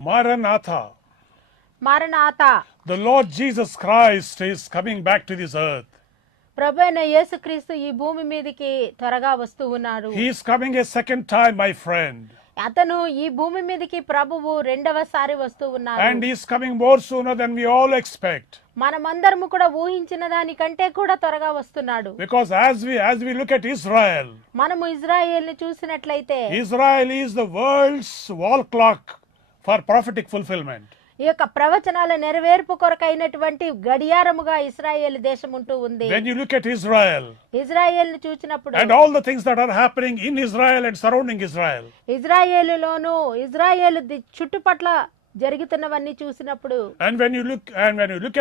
Maranatha. Maranatha. The Lord Jesus Christ is coming back to this earth. ప్రభు అయిన యేసుక్రీస్తు ఈ భూమి మీదకి త్వరగా వస్తూ ఉన్నారు. He is coming a second time, my friend. అతను ఈ భూమి మీదకి ప్రభువు రెండవసారి వస్తూ ఉన్నారు. And he is coming more sooner than we all expect. మనమందరము కూడా ఊహించిన దానికంటే కూడా త్వరగా వస్తున్నాడు. Because as we look at Israel, మనము ఇజ్రాయేల్ని చూసినట్లయితే Israel is the world's wall clock for prophetic fulfillment. ఈ యొక్క ప్రవచనాల నెరవేర్పు కొరకైనటువంటి గడియారముగా ఇశ్రాయేలు దేశం ఉంటూ ఉంది. When you look at Israel ఇజ్రాయేల్ని చూసినప్పుడు and all the things that are happening in Israel and surrounding Israel, ఇజ్రాయేలులోను Israel చుట్టుపట్ల జరుగుతున్నవన్నీ చూసినప్పుడు, and when you look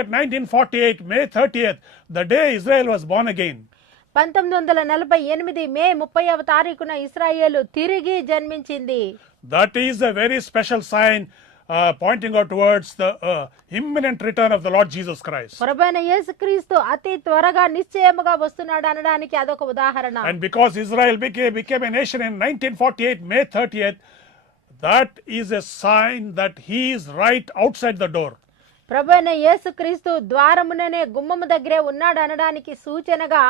at 1948 May 30th, the day Israel was born again, 1948 మే 30వ తారీఖున ఇశ్రాయేలు తిరిగి జన్మించింది. that is a very special sign pointing out towards the imminent return of the Lord Jesus Christ. ప్రభువైన యేసుక్రీస్తు అతి త్వరగా నిశ్చయముగా వస్తున్నాడు అనడానికి అదొక ఉదాహరణ. And because Israel became a nation in 1948 May 30th, that is a sign that he is right outside the door. ప్రభువైన యేసుక్రీస్తు ద్వారముననే గుమ్మము దగ్గరే ఉన్నాడు అనడానికి సూచనగా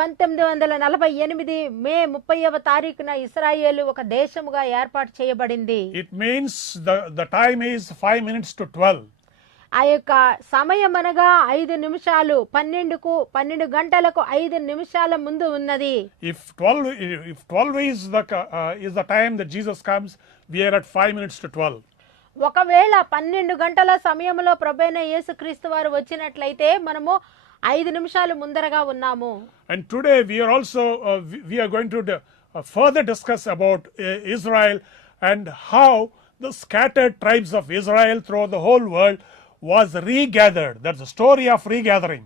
1948 మే 30వ తారీఖున ఇశ్రాయేలు ఒక దేశముగా ఏర్పాటు చేయబడింది. It means the time is 5 minutes to 12. ఆ యొక్క సమయం అనగా 5 నిమిషాలు 12 గంటలకు 5 నిమిషాల ముందు ఉన్నది. If 12 is the time that Jesus comes, we are at 5 minutes to 12. ఒకవేళ 12 గంటల సమయంలో ప్రభువైన యేసుక్రీస్తు వారు వచ్చినట్లయితే మనము 5 నిమిషాలు ముందరగా ఉన్నాము. And today we are going to further discuss about Israel and how the scattered tribes of Israel throughout the whole world was regathered. That's the story of regathering.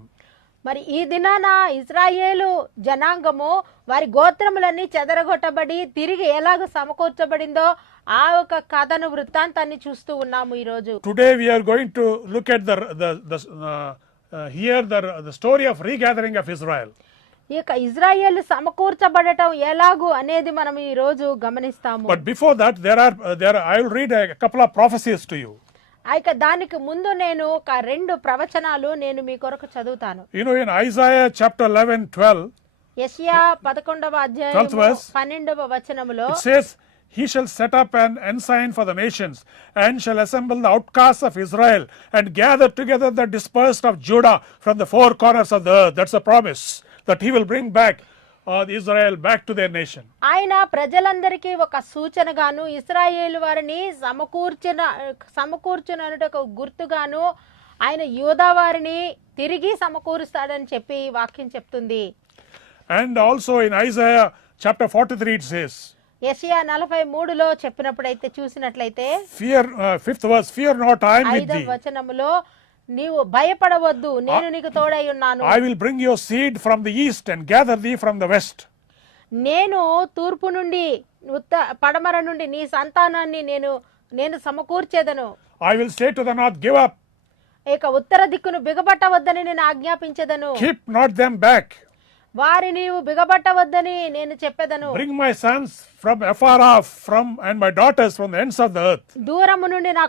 మరి ఈ దినాన ఇజ్రాయేలు జనాంగము వారి గోత్రములన్నీ చెదరగొట్టబడి తిరిగి ఎలాగ సమకూర్చబడిందో ఆ ఒక కథను వృత్తాంతాన్ని చూస్తూ ఉన్నాము ఈ రోజు. Today we are going to look at the story of regathering of Israel. ఈ యొక్క ఇజ్రాయేలు సమకూర్చబడటం ఎలాగు అనేది మనం ఈ రోజు గమనిస్తాము. But before that I will read a couple of prophecies to you. అయితే దానికి ముందు నేను ఒక 2 ప్రవచనాలు నేను మీ కొరకు చదువుతాను. You know, in Isaiah chapter 11:12, యెషయా 11వ అధ్యాయం 12వ వచనములో it says, he shall set up an ensign for the nations and shall assemble the outcasts of Israel and gather together the dispersed of Judah from the four corners of the earth. That's a promise that he will bring back Israel back to their nation. ఆయన ప్రజలందరికీ ఒక సూచనగాను ఇశ్రాయేలు వారిని సమకూర్చుననుటకు గుర్తుగాను ఆయన యూదా వారిని తిరిగి సమకూరుస్తాడని చెప్పి వాక్యం చెప్తుంది. And also in Isaiah chapter 43 it says, యెషయా 43లో చెప్పినప్పుడైతే చూసినట్లయితే fifth verse, fear not, I am with 5వ thee. వచనములో నీవు భయపడవద్దు నేను నీకు తోడై ఉన్నాను. I will bring your seed from the east and gather thee from the west. నేను తూర్పు నుండి పడమర నుండి నీ సంతానాన్ని నేను సమకూర్చేదను. I will say to the north, give up. ఇక ఉత్తర దిక్కును బిగబట్టవద్దని నేను ఆజ్ఞాపించెదను. Keep not them back. వారి నీవు బిగబట్టవద్దని నేను చెప్పెదను. Bring my sons from afar off, and my daughters from the ends of the earth. దూరము నుండి నా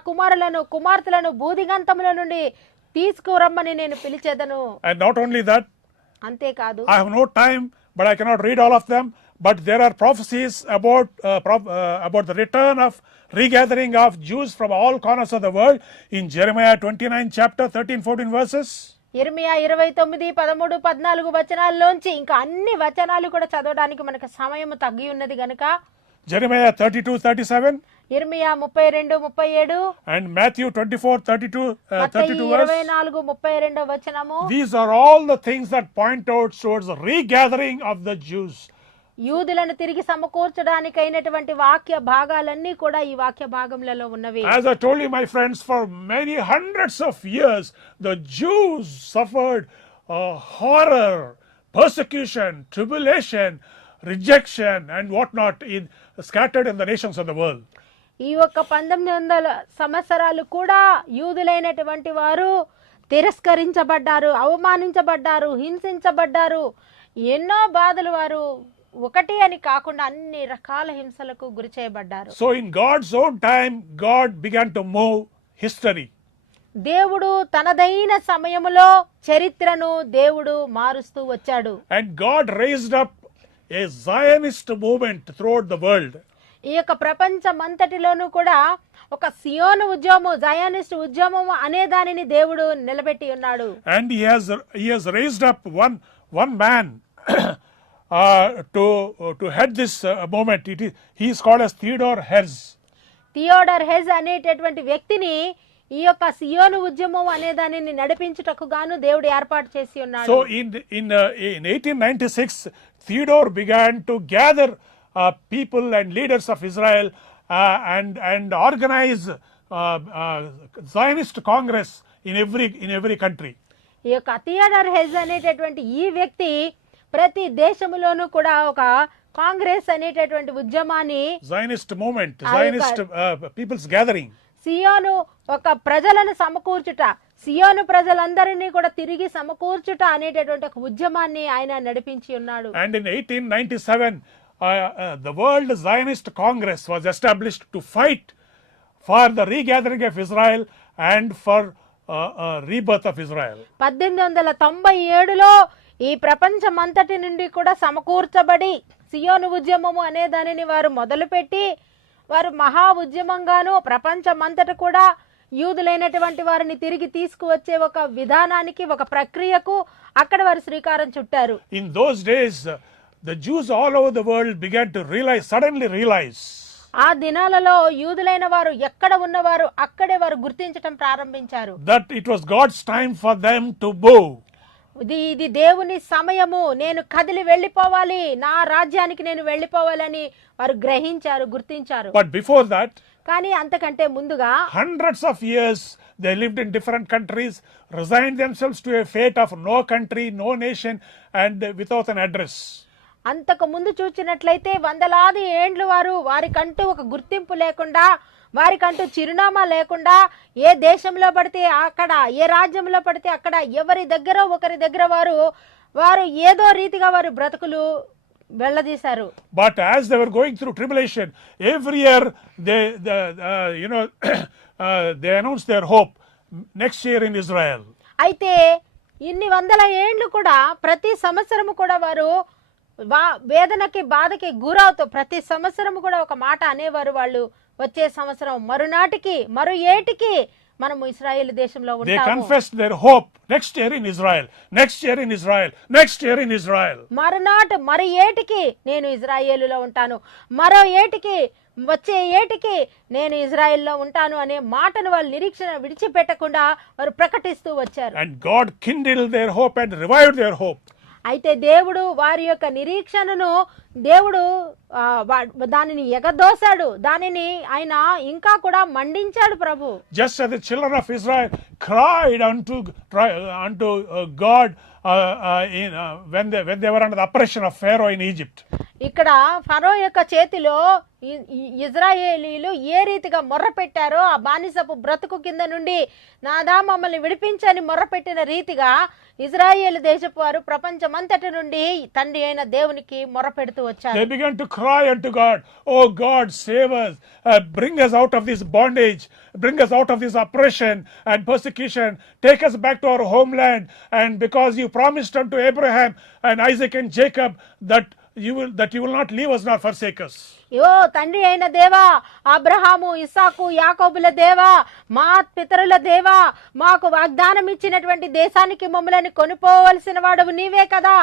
కుమార్తెలను భూదిగంతముల నుండి తీసుకురమ్మని నేను పిలిచెదను. And not only that, అంతేకాదు, I have no time, but I cannot read all of them. But there are prophecies about the return of regathering of Jews from all corners of the world in Jeremiah 29 chapter 13-14 verses. ఇర్మియా 29, 13, 14 వచనాల్లోంచి ఇంకా అన్ని వచనాలు కూడా చదవడానికి మనకు సమయం తగ్గి ఉన్నది గనుక Jeremiah 32-37, ఇర్మియా 32, 37 and Matthew 24-32 verse. 24, 32 వచనము. These are all the things that point out towards the regathering of the Jews. యూదులను తిరిగి సమకూర్చడానికైనటువంటి వాక్య భాగాలన్నీ కూడా ఈ వాక్య భాగములలో ఉన్నవి. As I told you, my friends, for many hundreds of years the Jews suffered horror, persecution, tribulation, rejection and whatnot scattered in the nations of the world. ఈ యొక్క 1900 సంవత్సరాలు కూడా యూదులైనటువంటి వారు తిరస్కరించబడ్డారు, అవమానించబడ్డారు, హింసించబడ్డారు, ఎన్నో బాధలు వారు ఒకటి అని కాకుండా అన్ని రకాల హింసలకు గురి చేయబడ్డారు. So in God's own time, God began to move history. దేవుడు తనదైన సమయములో చరిత్రను దేవుడు మారుస్తూ వచ్చాడు. And God raised up a Zionist movement throughout the world. ఈ యొక్క ప్రపంచమంతటిలోనూ కూడా ఒక సియోను ఉద్యమం, జయానిస్ట్ ఉద్యమం అనే దానిని దేవుడు నిలబెట్టి ఉన్నాడు. And he has raised up one man to head this movement. He is called as Theodore Herz. Theodore Herz అనేటటువంటి వ్యక్తిని ఈ యొక్క సియోను ఉద్యమం అనే దానిని నడిపించుటకు గాను దేవుడు ఏర్పాటు చేసి ఉన్నాడు. So in 1896, Theodore began to gather people and leaders of Israel and organize Zionist Congress in every country. ఈ యొక్క థియోడర్ హెజ్ అనేటటువంటి ఈ వ్యక్తి ప్రతి దేశములోనూ కూడా ఒక కాంగ్రెస్ అనేటటువంటి ఉద్యమాన్ని, Zionist movement, Zionist people's gathering. సియోను ఒక ప్రజలను సమకూర్చుట, సియోను ప్రజలందరినీ కూడా తిరిగి సమకూర్చుట అనేటటువంటి ఒక ఉద్యమాన్ని ఆయన నడిపించి ఉన్నాడు. And in 1897, the World Zionist Congress was established to fight for the regathering of Israel and for rebirth of Israel. 1897లో ఈ ప్రపంచమంతటి నుండి కూడా సమకూర్చబడి సియోను ఉద్యమము అనే దానిని వారు మొదలుపెట్టి వారు మహా ఉద్యమంగాను ప్రపంచమంతట కూడా యూదులైనటువంటి వారిని తిరిగి తీసుకువచ్చే ఒక విధానానికి, ఒక ప్రక్రియకు అక్కడ వారు శ్రీకారం చుట్టారు. In those days, the Jews all over the world began to suddenly realize ఆ దినాలలో యూదులైన వారు ఎక్కడ ఉన్నవారు అక్కడే వారు గుర్తించటం ప్రారంభించారు. that it was God's time for them to move. ఇది దేవుని సమయము, నేను కదిలి వెళ్ళిపోవాలి, నా రాజ్యానికి నేను వెళ్ళిపోవాలని వారు గ్రహించారు, గుర్తించారు. But before that, కానీ అంతకంటే ముందుగా hundreds of years they lived in different countries, resigned themselves to a fate of no country, no nation, and without an address. అంతకు ముందు చూచినట్లయితే వందలాది ఏండ్లు వారు వారికంటూ ఒక గుర్తింపు లేకుండా, వారికంటూ చిరునామా లేకుండా, ఏ దేశంలో పడితే అక్కడ, ఏ రాజ్యంలో పడితే అక్కడ ఎవరి దగ్గర ఒకరి దగ్గర వారు ఏదో రీతిగా వారు బ్రతుకులు వెళ్ళదీశారు. But as they were going through tribulation, every year they they announced their hope next year in Israel. అయితే ఇన్ని వందల ఏండ్లు కూడా ప్రతి సంవత్సరము కూడా వారు వేదనకి, బాధకి గురవుతూ ప్రతి సంవత్సరము కూడా ఒక మాట అనేవారు, వాళ్ళు వచ్చే సంవత్సరం మరునాటికి, మరు ఏటికి మనము ఇశ్రాయేలు దేశంలో They ఉంటాము. confessed their hope next year in Israel, next year in Israel, next year in Israel. మరునాటి మరి ఏటికి నేను ఇజ్రాయేలులో ఉంటాను, మరో ఏటికి, వచ్చే ఏటికి నేను ఇజ్రాయెల్లో ఉంటాను అనే మాటను వాళ్ళు నిరీక్షణ విడిచిపెట్టకుండా వారు ప్రకటిస్తూ వచ్చారు. And God kindled their hope and revived their hope. అయితే దేవుడు వారి యొక్క నిరీక్షణను దేవుడు దానిని ఎగదోశాడు, దానిని ఆయన ఇంకా కూడా మండించాడు ప్రభు. Just as the children of Israel cried unto God when they were under the oppression of Pharaoh in Egypt. ఇక్కడ ఫరో యొక్క చేతిలో ఇజ్రాయేలీలు ఏ రీతిగా మొర్రపెట్టారో, ఆ బానిసపు బ్రతుకు కింద నుండి నాదా మమ్మల్ని విడిపించని మొర్రపెట్టిన రీతిగా ఇజ్రాయేలు దేశపు వారు ప్రపంచమంతటి నుండి తండ్రి అయిన దేవునికి మొర్రపెడుతూ వచ్చారు. They began to cry unto God, "Oh God, save us, bring us out of this bondage, bring us out of this oppression and persecution, take us back to our homeland, and because you promised unto Abraham and Isaac and Jacob that you will not leave us nor forsake us." యో తండ్రి అయిన దేవా, అబ్రహాము, ఇస్సాకు, యాకోబుల దేవా, మా పితరుల దేవా, మాకు వాగ్దానం ఇచ్చినటువంటి దేశానికి మమ్మల్ని కొనుపోవలసిన వాడవు నీవే కదా,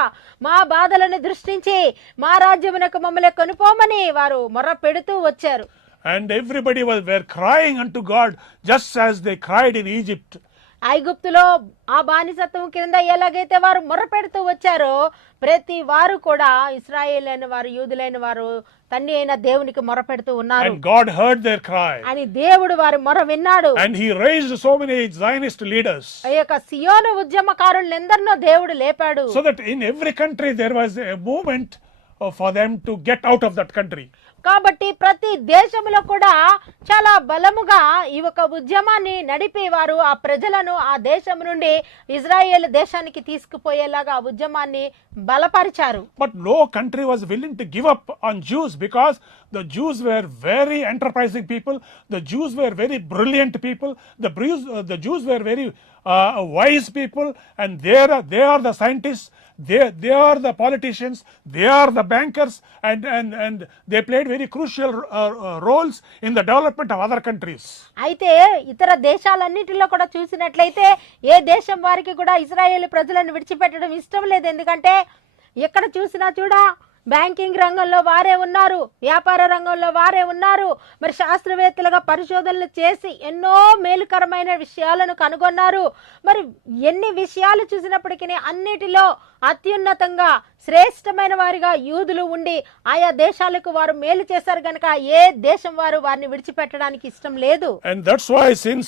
మా బాధలను దృష్టించి మా రాజ్యమునకు మమ్మల్ని కొనుపోమని వారు మొర్ర పెడుతూ వచ్చారు. And everybody were crying unto God just as they cried in Egypt. ఐగుప్తులో ఆ బానిసత్వం కింద ఎలాగైతే వారు మొర్రపెడుతూ వచ్చారో ప్రతి వారు కూడా ఇశ్రాయేలైన వారు, యూదులైన వారు తండ్రి అయిన దేవునికి మొర్రపెడుతూ ఉన్నారు. And God heard their cry. అని దేవుడు వారి మొర్ర విన్నాడు. And he raised so many Zionist leaders. ఆ యొక్క సియోను ఉద్యమకారులెందరినో దేవుడు లేపాడు. So that in every country there was a movement for them to get out of that country. కాబట్టి ప్రతి దేశంలో కూడా చాలా బలముగా ఈ ఒక ఉద్యమాన్ని నడిపి వారు ఆ ప్రజలను ఆ దేశం నుండి ఇజ్రాయెల్ దేశానికి తీసుకుపోయేలాగా ఆ ఉద్యమాన్ని బలపరిచారు. But no country was willing to give up on Jews because the Jews were very enterprising people. The Jews were very brilliant people. The Jews were very wise people, and they are the scientists. They are the politicians. They are the bankers, and they played very crucial roles in the development of other countries. అయితే ఇతర దేశాలన్నిటిలో కూడా చూసినట్లయితే ఏ దేశం వారికి కూడా Israel ప్రజలను విడిచిపెట్టడం ఇష్టం లేదు. ఎందుకంటే ఎక్కడ చూసినా బ్యాంకింగ్ రంగంలో వారే ఉన్నారు, వ్యాపార రంగంలో వారే ఉన్నారు, మరి శాస్త్రవేత్తలుగా పరిశోధనలు చేసి ఎన్నో మేలుకరమైన విషయాలను కనుగొన్నారు. మరి ఎన్ని విషయాలు చూసినప్పటికీ అన్నిటిలో అత్యున్నతంగా శ్రేష్టమైన వారిగా యూదులు ఉండి ఆయా దేశాలకు వారు మేలు చేశారు గనక ఏ దేశం వారు వారిని విడిచిపెట్టడానికి ఇష్టం లేదు. And that's why since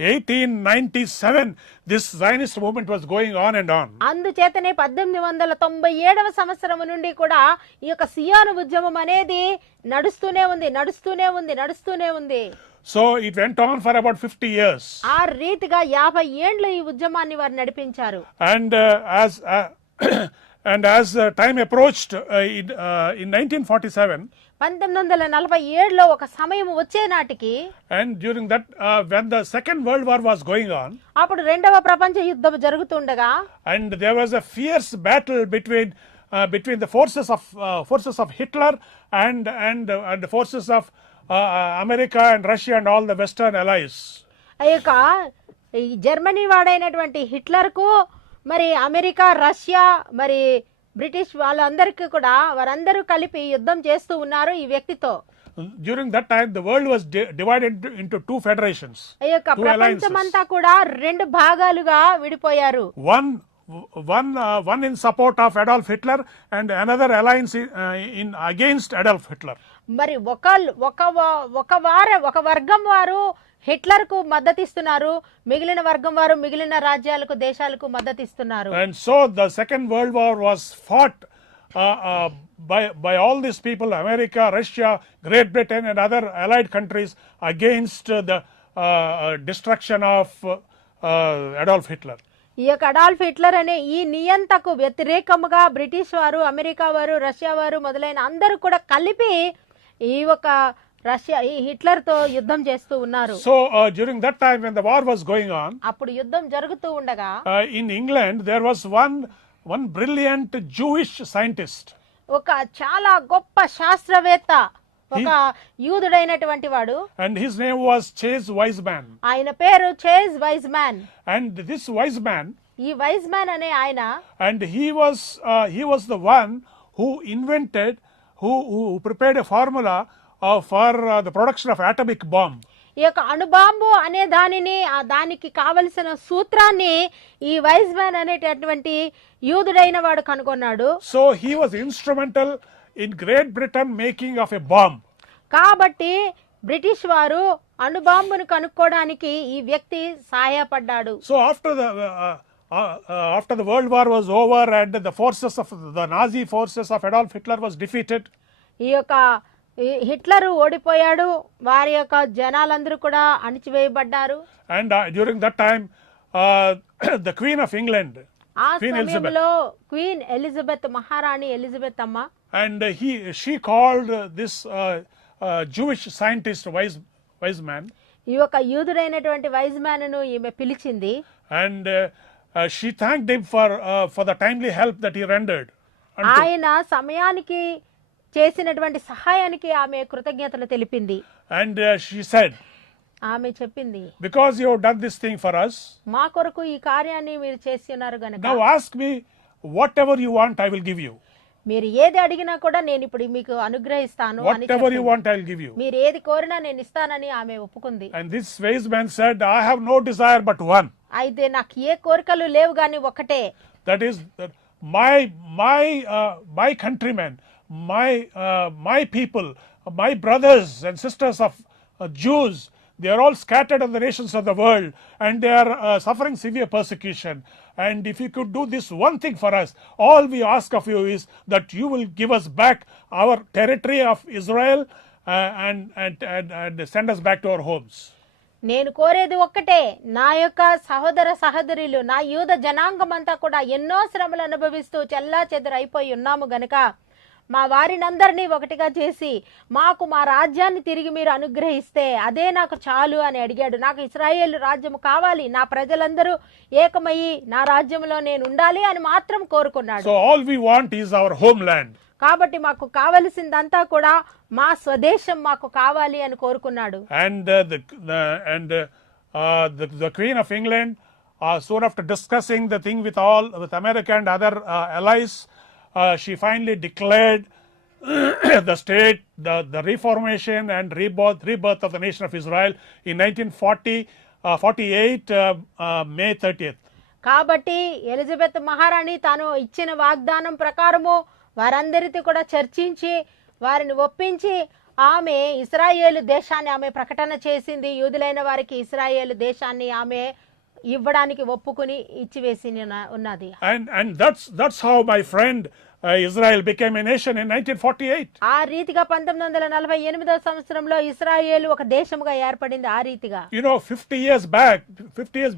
1897 this Zionist movement was going on and on. అందుచేతనే 1897వ సంవత్సరం నుండి కూడా ఈ యొక్క సియోను ఉద్యమం అనేది నడుస్తూనే ఉంది. So it went on for about 50 years. ఆ రీతిగా 50 ఏండ్లు ఈ ఉద్యమాన్ని వారు నడిపించారు. And as time approached in 1947, 1947లో ఒక సమయం వచ్చే నాటికి, and during that when the Second World War was going on, అప్పుడు రెండవ ప్రపంచ యుద్ధం జరుగుతుండగా, and there was a fierce battle between the forces of Hitler and the forces of America and Russia and all the Western allies. ఆ యొక్క ఈ Germany వాడైనటువంటి హిట్లర్కు, మరి America, Russia, మరి బ్రిటిష్ వాళ్ళందరికీ కూడా వారందరూ కలిపి యుద్ధం చేస్తూ ఉన్నారు ఈ వ్యక్తితో. During that time the world was divided into two federations. ఆ యొక్క ప్రపంచమంతా కూడా రెండు భాగాలుగా విడిపోయారు. One in support of Adolf Hitler and another alliance in against Adolf Hitler. మరి ఒక వర్గం వారు హిట్లర్ కు మద్దతిస్తున్నారు, మిగిలిన వర్గం వారు మిగిలిన రాజ్యాలకు, దేశాలకు మద్దతిస్తున్నారు. And so the Second World War was fought by all these people, America, Russia, Great Britain and other allied countries against the destruction of Adolf Hitler. ఈ యొక్క అడాల్ఫ్ హిట్లర్ అనే ఈ నియంతకు వ్యతిరేకముగా బ్రిటిష్ వారు, అమెరికా వారు, రష్యా వారు మొదలైన అందరూ కూడా కలిపి ఈ ఒక ఈ హిట్లర్ తో యుద్ధం చేస్తూ ఉన్నారు. So during that time when the war was going on, అప్పుడు యుద్ధం జరుగుతూ ఉండగా in England there was one brilliant Jewish scientist. ఒక చాలా గొప్ప శాస్త్రవేత్త, ఒక యూదుడైనటువంటి వాడు, and his name was Chase Wiseman. ఆయన పేరు చేజ్ వైజ్మ్యాన్. And this Wiseman, ఈ వైజ్మ్యాన్ అనే ఆయన, and he was the one who invented, who prepared a formula for the production of atomic bomb. ఈ యొక్క అణుబాంబు అనే దానికి కావలసిన సూత్రాన్ని ఈ వైజ్మ్యాన్ అనేటటువంటి యూదుడైన వాడు కనుగొన్నాడు. So he was instrumental in Great Britain making of a bomb. కాబట్టి బ్రిటిష్ వారు అణుబాంబును కనుక్కోవడానికి ఈ వ్యక్తి సహాయపడ్డాడు. So after the World War was over and the Nazi forces of Adolf Hitler was defeated, ఈ యొక్క హిట్లర్ ఓడిపోయాడు, వారి యొక్క జనాలందరూ కూడా అణిచివేయబడ్డారు. and during that time the Queen of England, ఆ సమయంలో క్వీన్ ఎలిజబెత్, మహారాణి ఎలిజబెత్ అమ్మ, and she called this Jewish scientist Wiseman, ఈ యొక్క యూదుడైనటువంటి వైజ్మ్యాన్ ను ఈమె పిలిచింది. and she thanked him for the timely help that he rendered. ఆయన సమయానికి చేసినటువంటి సహాయానికి ఆమె కృతజ్ఞతలు తెలిపింది. And she said, ఆమె చెప్పింది, because you have done this thing for us, మా కొరకు ఈ కార్యాన్ని మీరు చేసి ఉన్నారు గనుక now ask me whatever you want, I will give you. మీరు ఏది అడిగినా కూడా నేను ఇప్పుడు మీకు అనుగ్రహిస్తాను అని Whatever you want, I will give you. మీరు ఏది కోరినా నేను ఇస్తానని ఆమె ఒప్పుకుంది. And this wise man said, I have no desire but one. అయితే నాకు ఏ కోరికలు లేవు గాని ఒకటే, That is that my countrymen, my people, my brothers and sisters of Jews, they are all scattered in the nations of the world, and they are suffering severe persecution. And if you could do this one thing for us, all we ask of you is that you will give us back our territory of Israel, and send us back to our homes. నేను కోరేది ఒక్కటే, నా యొక్క సహోదర సహోదరులు, నా యూద జనాంగం అంతా కూడా ఎన్నో శ్రమలు అనుభవిస్తూ చెల్లా చెదరైపోయి ఉన్నాము గనుక మా వారినందరినీ ఒకటిగా చేసి మాకు మా రాజ్యాన్ని తిరిగి మీరు అనుగ్రహిస్తే అదే నాకు చాలు అని అడిగాడు. నాకు ఇశ్రాయేలు రాజ్యం కావాలి, నా ప్రజలందరూ ఏకమయ్యి నా రాజ్యంలో నేను ఉండాలి అని మాత్రం కోరుకున్నాడు. So all we want is our homeland. కాబట్టి మాకు కావలసిందంతా కూడా మా స్వదేశం మాకు కావాలి అని కోరుకున్నాడు. And the Queen of England, soon after discussing the thing with America and other allies, she finally declared the state, the reformation and rebirth of the nation of Israel in 1948, May 30th. కాబట్టి Elizabeth మహారాణి తాను ఇచ్చిన వాగ్దానం ప్రకారము వారందరితో కూడా చర్చించి వారిని ఒప్పించి ఆమె ఇశ్రాయేలు దేశాన్ని ఆమె ప్రకటన చేసింది. యూదులైన వారికి ఇశ్రాయేలు దేశాన్ని ఆమె ఇవ్వడానికి ఒప్పుకుని ఇచ్చివేసి ఉన్నది. And that's how my friend Israel became a nation in 1948. ఆ రీతిగా 1948వ సంవత్సరంలో ఇశ్రాయేలు ఒక దేశముగా ఏర్పడింది. ఆ రీతిగా 50 years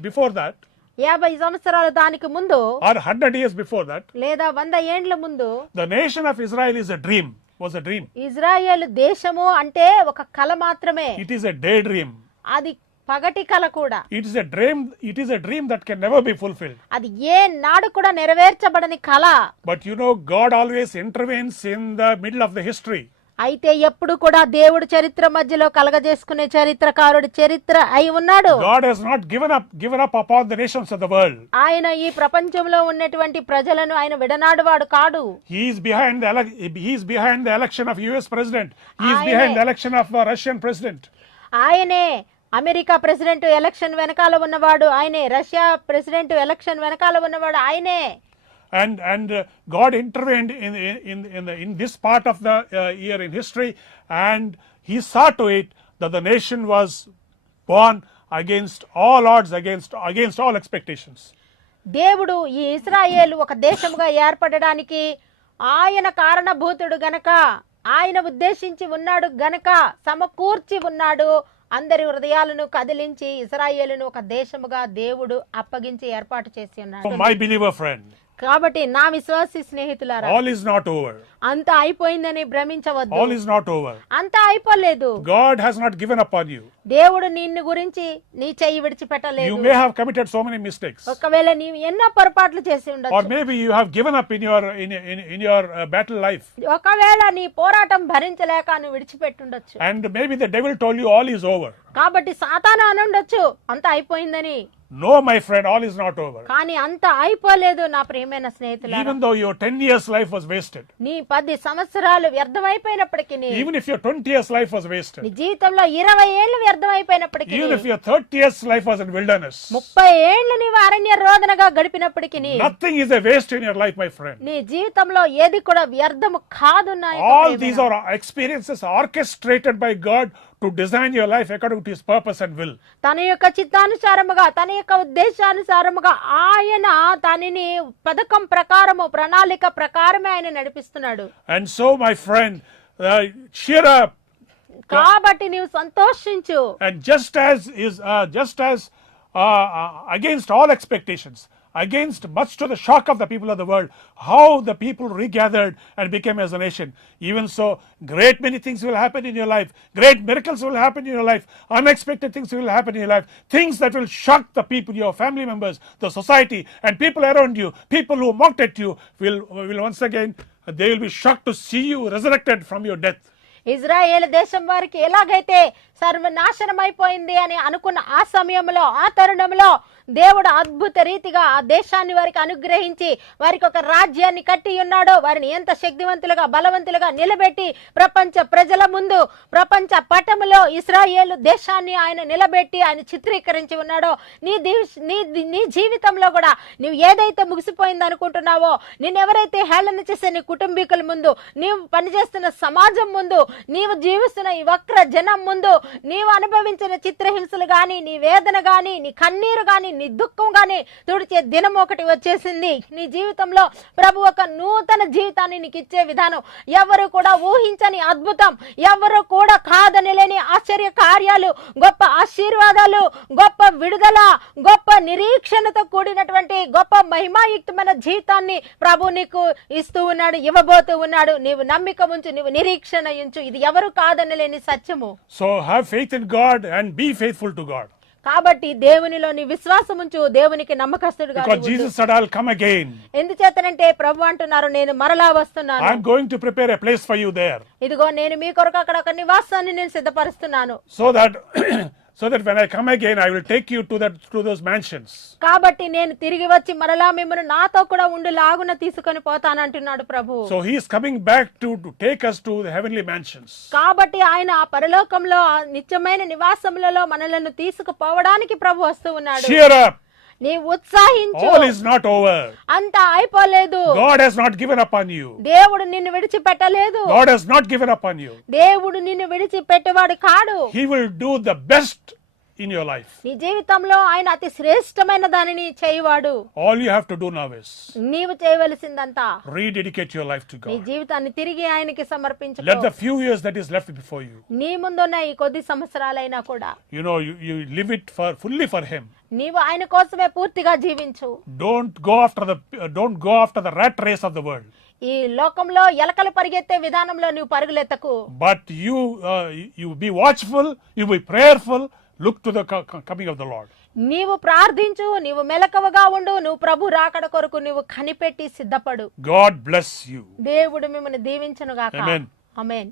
before that, 50 సంవత్సరాల దానికి ముందు or 100 years before that, లేదా 100 ఏండ్ల ముందు the nation of Israel was a dream. Israel దేశము అంటే ఒక కల మాత్రమే. It is a daydream. అది పగటి కల కూడా. It is a dream that can never be fulfilled. అది ఏ నాడు కూడా నెరవేర్చబడని కల. But God always intervenes in the middle of the history. అయితే ఎప్పుడు కూడా దేవుడు చరిత్ర మధ్యలో కలగజేసుకునే చరిత్రకారుడు చరిత్ర అయి ఉన్నాడు. God has not given up upon the nations of the world. ఆయన ఈ ప్రపంచంలో ఉన్నటువంటి ప్రజలను ఆయన విడనాడువాడు కాడు. He is behind the election of US president. He is behind the election of Russian president. ఆయనే అమెరికా ప్రెసిడెంట్ ఎలక్షన్ వెనకాల ఉన్నవాడు ఆయనే. రష్యా ప్రెసిడెంట్ ఎలక్షన్ వెనకాల ఉన్నవాడు ఆయనే. And God intervened in this part of the year in history, and He saw to it that the nation was born against all odds, against all expectations. దేవుడు ఈ ఇశ్రాయేలు ఒక దేశముగా ఏర్పడడానికి ఆయన కారణభూతుడు గనక, ఆయన ఉద్దేశించి ఉన్నాడు గనక, సమకూర్చి ఉన్నాడు. అందరి హృదయాలను కదిలించి ఇశ్రాయేలును ఒక దేశముగా దేవుడు అప్పగించి ఏర్పాటు చేసి ఉన్నాడు. My believer friend, కాబట్టి నా విశ్వాసి స్నేహితులారా, all is not over. అంత అయిపోయిందని భ్రమించవద్దు. All is not over. అంత అయిపోలేదు. God has not given up on you. దేవుడు నిన్ను గురించి నీ చెయ్యి విడిచిపెట్టలేదు. You may have committed so many mistakes. ఒకవేళ నీవు ఎన్నో పొరపాట్లు చేసి ఉండొచ్చు. Or maybe you have given up in your battle life. ఒకవేళ నీ పోరాటం భరించలేక నువ్వు విడిచిపెట్టుండొచ్చు. And maybe the devil told you all is over. కాబట్టి సాతాను అనుండొచ్చు అంత అయిపోయిందని. No, my friend, all is not over. కానీ అంత అయిపోలేదు నా ప్రియమైన స్నేహితులారా. Even though your 10 years life was wasted. నీ 10 సంవత్సరాలు వ్యర్థమైపోయినప్పటికీ, even if your 20 years life was wasted. నీ జీవితంలో 20 ఏళ్ళు వ్యర్థమైపోయినప్పటికీ, even if your 30 years life was in wilderness. 30 ఏళ్ళు నీవు అరణ్య రోదనగా గడిపినప్పటికీ, nothing is a waste in your life, my friend. నీ జీవితంలో ఏది కూడా వ్యర్థము కాదు నా యొక్క all these are experiences orchestrated by God to design your life according to His purpose and will. తన యొక్క చిత్తానుసారముగా, తన యొక్క ఉద్దేశానుసారముగా ఆయన దానిని పథకం ప్రకారము, ప్రణాళిక ప్రకారమే ఆయన నడిపిస్తున్నాడు. And so my friend, cheer up. కాబట్టి నీవు సంతోషించు. And just as against all expectations, against much to the shock of the people of the world, how the people regathered and became as a nation. Even so, great many things will happen in your life. Great miracles will happen in your life. Unexpected things will happen in your life. Things that will shock the people, your family members, the society, and people around you. People who mocked at you will once again, they will be shocked to see you resurrected from your death. Israel దేశం వారికి ఎలాగైతే సర్వనాశనం అయిపోయింది అని అనుకున్న ఆ సమయంలో, ఆ తరుణంలో దేవుడు అద్భుత రీతిగా ఆ దేశాన్ని వారికి అనుగ్రహించి వారికి ఒక రాజ్యాన్ని కట్టి ఉన్నాడో, వారిని ఎంత శక్తివంతులుగా, బలవంతులుగా నిలబెట్టి ప్రపంచ ప్రజల ముందు, ప్రపంచ పటములో ఇశ్రాయేలు దేశాన్ని ఆయన నిలబెట్టి ఆయన చిత్రీకరించి ఉన్నాడో, నీ జీవితంలో కూడా నువ్వు ఏదైతే ముగిసిపోయింది అనుకుంటున్నావో, నిన్నెవరైతే హేళన చేసే నీ కుటుంబీకుల ముందు, నీవు పనిచేస్తున్న సమాజం ముందు, నీవు జీవిస్తున్న ఈ వక్ర జనం ముందు, నీవు అనుభవించిన చిత్రహింసలు గాని, నీ వేదన గాని, నీ కన్నీరు గాని, నీ దుఃఖం గాని తుడిచే దినం ఒకటి వచ్చేసింది. నీ జీవితంలో ప్రభు ఒక నూతన జీవితాన్ని నీకు ఇచ్చే విధానం, ఎవరు కూడా ఊహించని అద్భుతం, ఎవరు కూడా కాదనలేని ఆశ్చర్య కార్యాలు, గొప్ప ఆశీర్వాదాలు, గొప్ప విడుదల, గొప్ప నిరీక్షణతో కూడినటువంటి గొప్ప మహిమాయుక్తమైన జీవితాన్ని ప్రభు నీకు ఇస్తూ ఉన్నాడు, ఇవ్వబోతూ ఉన్నాడు. నీవు నమ్మిక ఉంచు, నీవు నిరీక్షణ ఉంచు. ఇది ఎవరు కాదనలేని సత్యము. So have faith in God and be faithful to God. కాబట్టి దేవునిలో నీ విశ్వాసం ఉంచు, దేవునికి నమ్మకస్తుడుగా Because ఉండు. Jesus said, I'll come again. ఎందుచేతనంటే ప్రభు అంటున్నారు, నేను మరలా వస్తున్నాను. I'm going to prepare a place for you there. ఇదిగో నేను మీ కొరకు అక్కడ ఒక నివాసాన్ని నేను సిద్ధపరుస్తున్నాను. So that when I come again, I will take you to those mansions. కాబట్టి నేను తిరిగి వచ్చి మరలా మిమ్మల్ని నాతో కూడా ఉండి లాగున తీసుకొని పోతానంటున్నాడు ప్రభు. So he is coming back to take us to the heavenly mansions. కాబట్టి ఆయన ఆ పరలోకంలో ఆ నిత్యమైన నివాసములలో మనలను తీసుకుపోవడానికి ప్రభు వస్తూ ఉన్నాడు. Cheer up. నీ ఉత్సాహించు, All is not over. అంతా అయిపోలేదు. God has not given up on you. దేవుడు నిన్ను విడిచిపెట్టలేదు. God has not given up on you. దేవుడు నిన్ను విడిచిపెట్టేవాడు కాడు. He will do the best in your life. నీ జీవితంలో ఆయన అతి శ్రేష్టమైన దానిని చేయవాడు. All you have to do now is నీవు చేయవలసిందంతా rededicate your life to నీ God. జీవితాన్ని తిరిగి ఆయనకి సమర్పించుకో. Let the few years that is left before you, నీ ముందున్న ఈ కొద్ది సంవత్సరాలైనా కూడా you live it fully for him. నీవు ఆయన కోసమే పూర్తిగా జీవించు. Don't go after the rat race of the world. ఈ లోకంలో ఎలకలు పరిగెత్తే విధానంలో నువ్వు పరుగులెత్తకు. But you be watchful, you be prayerful, look to the coming of the Lord. నీవు ప్రార్థించు, నీవు మెలకువగా ఉండు, నువ్వు ప్రభు రాకడ కొరకు నువ్వు కనిపెట్టి సిద్ధపడు. God bless you. దేవుడు మిమ్మల్ని దీవించును గాక. Amen. ఆమేన్.